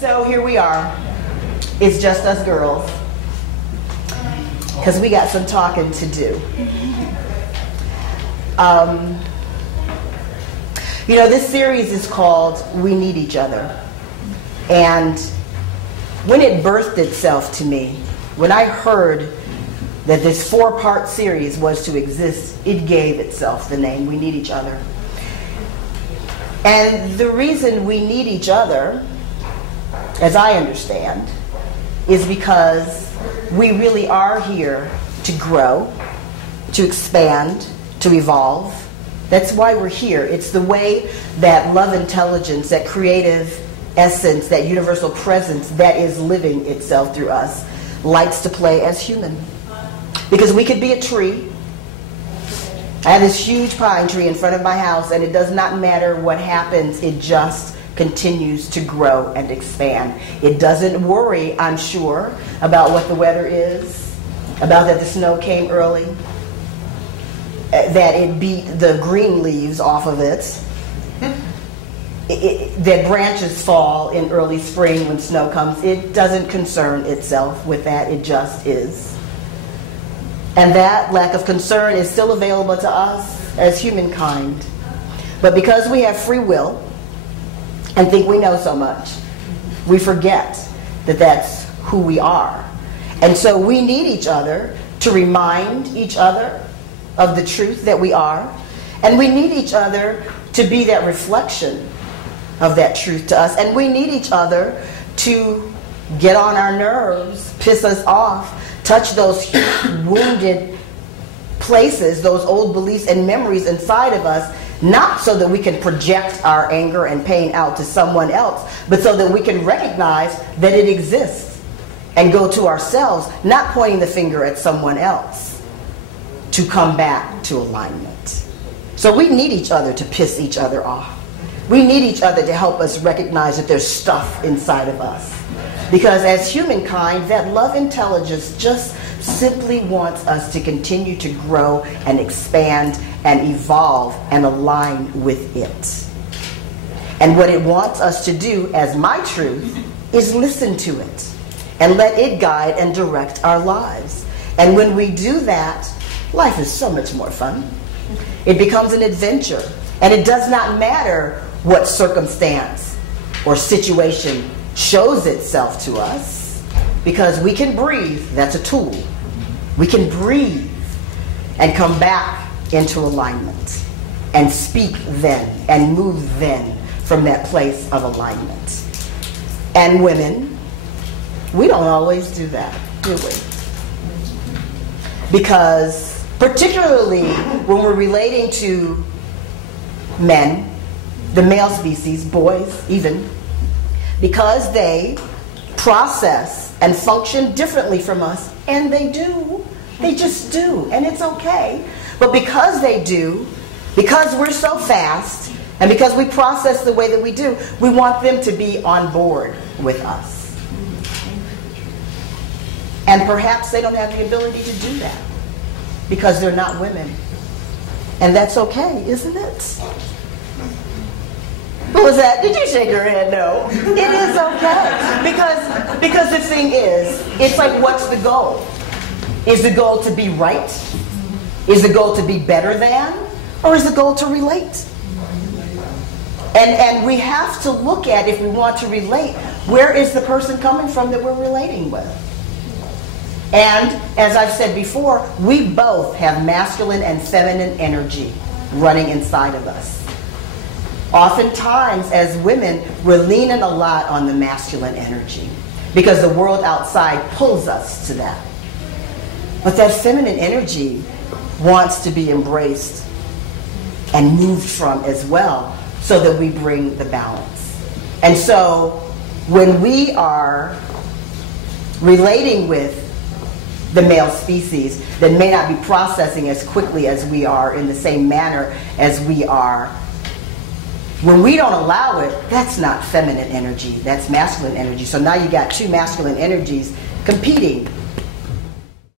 So here we are. It's just us girls. Because we got some talking to do. You know, this series is called We Need Each Other. And when it birthed itself to me, when I heard that this 4-part series was to exist, it gave itself the name We Need Each Other. And the reason we need each other, as I understand, is because we really are here to grow, to expand, to evolve. That's why we're here. It's the way that love intelligence, that creative essence, that universal presence that is living itself through us likes to play as human. Because we could be a tree. I have this huge pine tree in front of my house, and it does not matter what happens, it just continues to grow and expand. It doesn't worry, I'm sure, about what the weather is, about that the snow came early, that it beat the green leaves off of it, that branches fall in early spring when snow comes. It doesn't concern itself with that, it just is. And that lack of concern is still available to us as humankind. But because we have free will and think we know so much, we forget that that's who we are. And so we need each other to remind each other of the truth that we are. And we need each other to be that reflection of that truth to us. And we need each other to get on our nerves, piss us off, touch those wounded places, those old beliefs and memories inside of us, not so that we can project our anger and pain out to someone else, but so that we can recognize that it exists and go to ourselves, not pointing the finger at someone else, to come back to alignment. So we need each other to piss each other off. We need each other to help us recognize that there's stuff inside of us. Because as humankind, that love intelligence just simply wants us to continue to grow and expand and evolve and align with it. And what it wants us to do as my truth is listen to it and let it guide and direct our lives. And when we do that, life is so much more fun. It becomes an adventure. And it does not matter what circumstance or situation shows itself to us, because we can breathe. That's a tool. We can breathe and come back into alignment and speak then and move then from that place of alignment. And women, we don't always do that, do we? Because particularly when we're relating to men, the male species, boys even, because they process and function differently from us, and they do. They just do, and it's okay. But because they do, because we're so fast, and because we process the way that we do, we want them to be on board with us. And perhaps they don't have the ability to do that because they're not women. And that's okay, isn't it? What was that? Did you shake your head? No. It is okay. Because the thing is, it's like, what's the goal? Is the goal to be right? Is the goal to be better than? Or is the goal to relate? And we have to look at, if we want to relate, where is the person coming from that we're relating with? And as I've said before, we both have masculine and feminine energy running inside of us. Oftentimes, as women, we're leaning a lot on the masculine energy because the world outside pulls us to that. But that feminine energy wants to be embraced and moved from as well, so that we bring the balance. And so when we are relating with the male species that may not be processing as quickly as we are in the same manner as we are, when we don't allow it, that's not feminine energy, that's masculine energy. So now you got two masculine energies competing